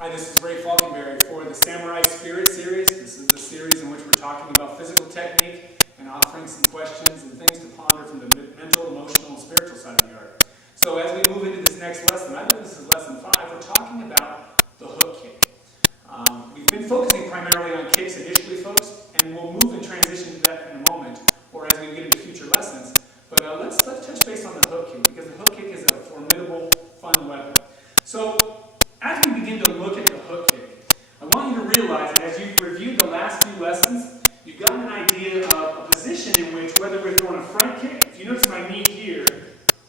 Hi, this is Ray Falkenberry for the Samurai Spirit series. This is the series in which we're talking about physical technique and offering some questions and things to ponder from the mental, emotional, and spiritual side of the art. So as we move into this next lesson, I believe this is lesson 5, we're talking about the hook kick. We've been focusing primarily on kicks initially, folks, and we'll move and transition to that in a moment, or as we get into future lessons. But let's touch base on the hook kick, because the hook kick is a formidable, fun weapon. So as we begin to look at the hook kick, I want you to realize that as you've reviewed the last few lessons, you've gotten an idea of a position in which, whether we're throwing a front kick, if you notice my knee here,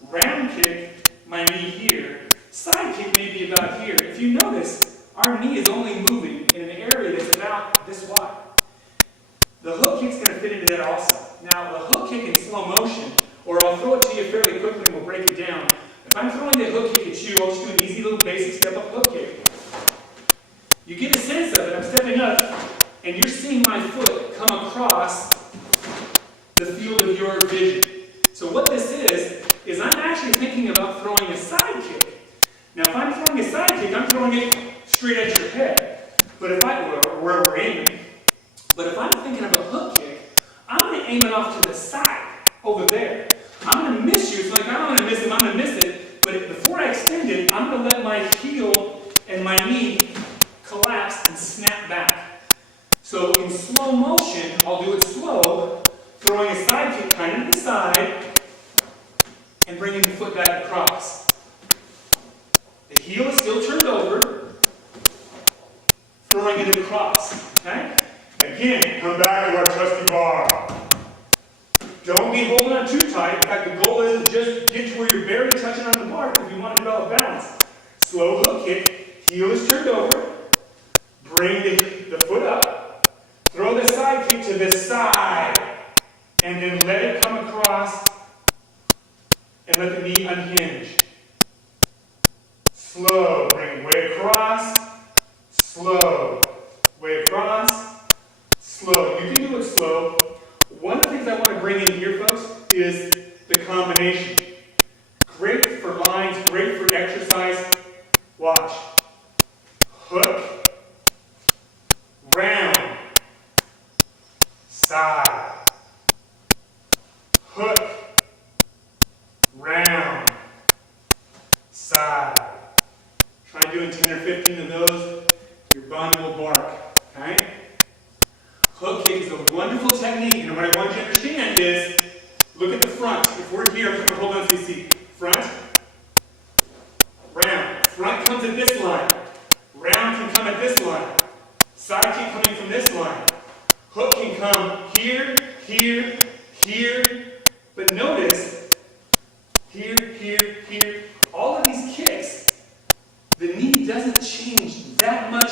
round kick, my knee here, side kick may be about here. If you notice, our knee is only moving in an area that's about this wide. The hook kick's going to fit into that also. Now, the hook kick in slow motion, or I'll throw it to you fairly quickly and we'll break it down. If I'm throwing the hook kick at you, I'll just do an easy little basic step-up hook kick. You get a sense of it. I'm stepping up, and you're seeing my foot come across the field of your vision. So what this is I'm actually thinking about throwing a side kick. Now, if I'm throwing a side kick, I'm throwing it straight at your head. But if where we're aiming. But if I'm thinking of a hook kick, I'm going to aim it off to the side, over there. I'm going to miss you. It's like, I'm going to miss it, I'm going to miss it. But before I extend it, I'm going to let my heel and my knee collapse and snap back. So in slow motion, I'll do it slow, throwing a side kick kind of to the side, and bringing the foot back across. The heel is still turned over, throwing it across. Okay? Again, come back to our trusty bar. Don't be holding on too tight. In fact, the goal is to just get to where you're barely touching on the bar if you want to develop balance. Slow hook kick, heel is turned over, bring the foot up, throw the side kick to the side, and then let it come across and let the knee unhinge. Slow, bring way across, slow, way across, slow. You can do it slow. One of the things I want to bring in here, folks, is the combination. Great for lines, great for exercise. Watch. Hook, round, side. Hook, round, side. Try doing 10 or 15 of those. Your bun will bark. Okay? Hook kick is a wonderful technique, and what I want you to understand is, look at the front. If we're here, I'm going to hold on to the seat. Front, round. Front comes at this line. Round can come at this line. Side kick coming from this line. Hook can come here, here, here. But notice, here, here, here. All of these kicks, the knee doesn't change that much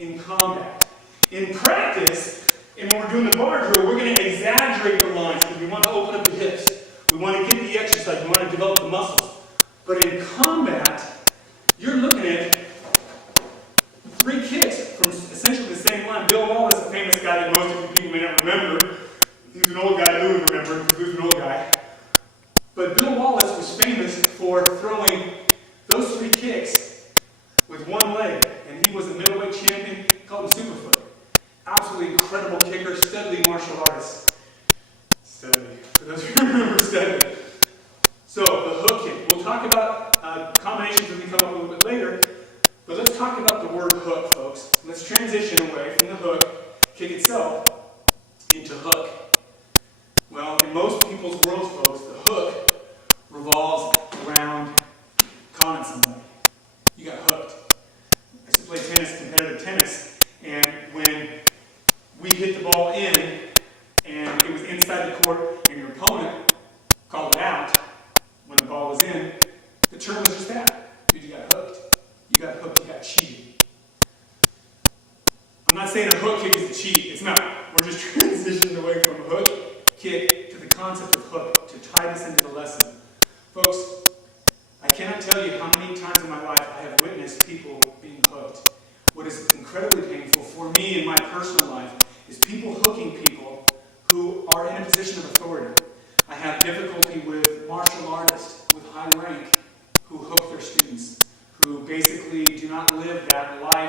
in combat. In practice, and when we're doing the bar drill, we're going to exaggerate the lines because we want to open up the hips. We want to get the exercise. We want to develop the muscles. But in combat, you're looking at 3 kicks from essentially the same line. Bill Wallace, a famous guy that most of you people may not remember. He's an old guy, who would remember because he was an old guy. But Bill Wallace was famous for throwing those 3 kicks with one leg. And he was a middleweight champion, called him Superfoot. Absolutely incredible kicker, Steadily martial artist. Steadily. For those who remember Steadily. So, the hook kick. We'll talk about combinations that we come up a little bit later, but let's talk about the word hook, folks. Let's transition away from the hook, kick itself, into hook. Well, in most people's worlds, folks, the hook revolves around conning somebody. You got hooked. I used to play tennis, competitive tennis, and when we hit the ball in, and it was inside the court, and your opponent called it out when the ball was in, the term was just that. Dude, you got hooked. You got hooked, you got cheated. I'm not saying a hook kick is a cheat. It's not. We're just transitioning away from hook kick to the concept of hook, to tie this into the lesson. Folks, I cannot tell you how many times in my life I have witnessed people being hooked. What is incredibly painful for me in my personal life is people hooking people who are in a position of authority. I have difficulty with martial artists with high rank who hook their students, who basically do not live that life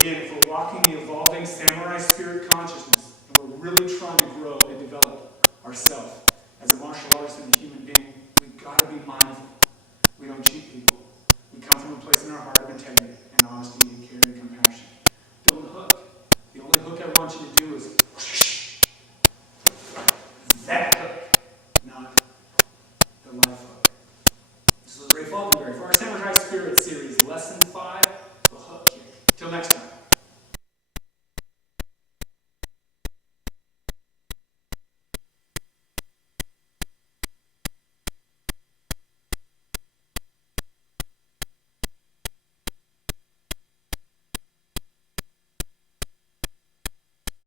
again, if we're walking the evolving samurai spirit consciousness, and we're really trying to grow and develop ourselves as a martial artist and a human being, we've got to be mindful. We don't cheat people. We come from a place in our heart of integrity and honesty and care and compassion. Don't hook. The only hook I want you to do is that hook, not the life hook. This was Ray Falkenberry for our Samurai Spirit series, Lessons